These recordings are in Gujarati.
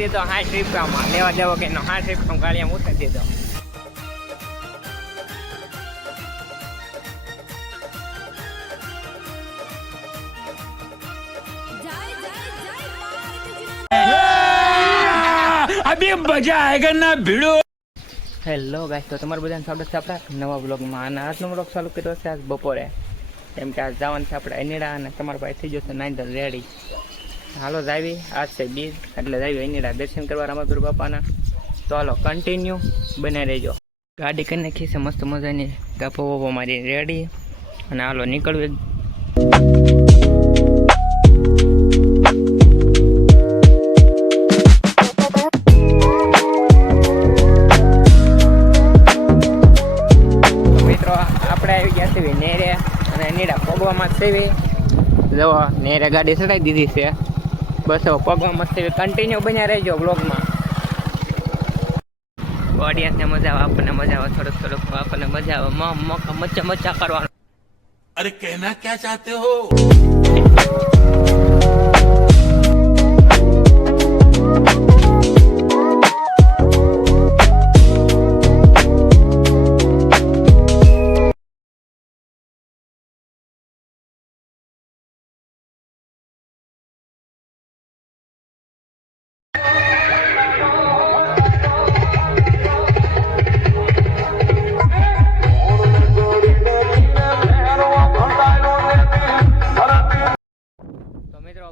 દીધો 60 રૂપિયામાં લેવા દેવો કે 60 રૂપિયામાં ગાળિયામાં ઉતારી દીધો. अभी मजा आएगा ना भिड़ो. હેલો ગાઈસ, તો તમારું બધાને સ્વાગત છે આપણા નવા બ્લોગમાં. અને આજનો બ્લોગ ચાલુ કર્યો છે આજ બપોરે, કેમ કે આજ જવાનું છે આપણે અનીડા અને તમારા પાસે થઈ જશે 9 રેડી. હાલો જાવી, આજ છે બીજ એટલે જાવી અનીડા દર્શન કરવા રામાપીર બાપાના. તો હાલો કન્ટિન્યુ બને રહેજો. ગાડી કરી નાખી છે મસ્ત મજાની, ગાપો વોપો મારી રેડી અને હાલો નીકળવી. આપણે આવી ગયા છે નેરે અને નીડા પગવામાં સેવી. જો નેરે ગાડી ચડાવી દીધી છે, બસ હવે પગવામાં સેવી. કન્ટિન્યુ બન્યા રહેજો બ્લોગમાં. ઓડિયન્સને મજા આવે, આપણને મજા આવે, થોડુંક આપણને મજા આવે, મચ્ચા કરવાનું. अरे कहना क्या चाहते हो?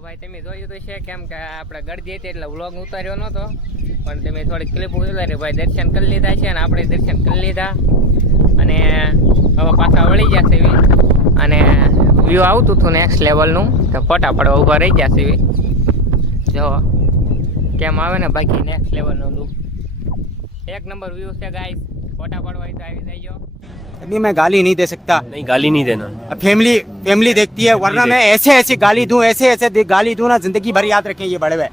ભાઈ તમે જોયું તો છે, કેમ કે આપણે ગરદી હતી એટલે વ્લોગ ઉતાર્યો નહોતો, પણ તમે થોડીક ક્લિપ ઉતારી. ભાઈ દર્શન કરી લીધા છે અને આપણે દર્શન કરી લીધા અને હવે પાછા વળી જશે એવી. અને વ્યૂ આવતું હતું નેક્સ્ટ લેવલનું, તો ફટાફટ ઊભા રહી જશે એવી. જો કેમ આવે ને બાકી નેક્સ્ટ લેવલનું લુક, એક નંબર વ્યૂ છે ગાઈસ. ફટાફટ હોય તો આવી જાય. अभी मैं गाली नहीं दे सकता. नहीं गाली नहीं देना. फैमिली देखती है, वरना मैं ऐसे गाली दूं, ऐसे गाली दूं ना, जिंदगी भर याद रखें ये बड़े हुए.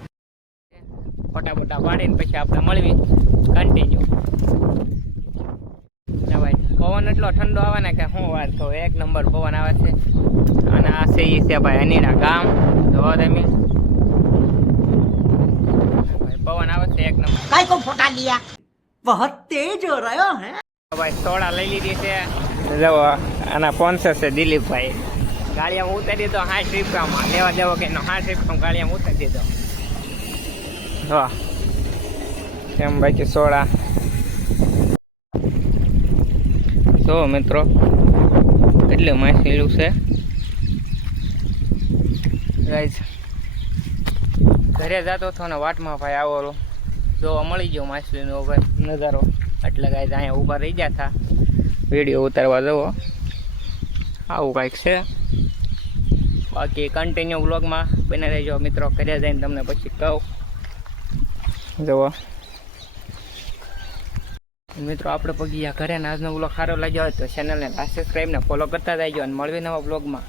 ફટાફટ પાડીને પછી આપણે મળવી કન્ટિન્યુ. ભાઈ પવન એટલો ઠંડો આવે ને કે શું વાત કહું, એક નંબર પવન આવે છે. અને આ છે ભાઈ અનીડા ગામ. જોવો તમે પવન આવે છે એક નંબર. काय को फोटा लिया, बहुत तेज हो रहा है. ભાઈ સોડા લઈ લીધી છે. જવો આના સ્પોન્સર છે દિલીપભાઈ. ગાળિયામાં ઉતારી દીધો 60 રૂપિયામાં લેવા દેવો કે 60 રૂપિયામાં ગાળિયામાં ઉતારી દીધો. હા કેમ બાકી સોડા જો મિત્રો કેટલું માછલીલું છે ગાઈસ. ઘરે જતો હતો ને વાટમાં ભાઈ આવો જોવા મળી ગયો માછલીનો ભાઈ નજારો. એટલે ગાઈસ અહીંયા ઊભા રહી ગયા હતા વિડીયો ઉતારવા. જવો આવું કાંઈક છે. બાકી કન્ટિન્યુ વ્લોગમાં બને રહેજો મિત્રો. ઘરે જઈને તમને પછી કહું. જુઓ મિત્રો આપણે પગી ઘરે ને આજનો વ્લોગ સારો લાગ્યો હોય તો ચેનલને સબસ્ક્રાઈબ ને ફોલો કરતા જજો અને મળવી નવા વ્લોગમાં.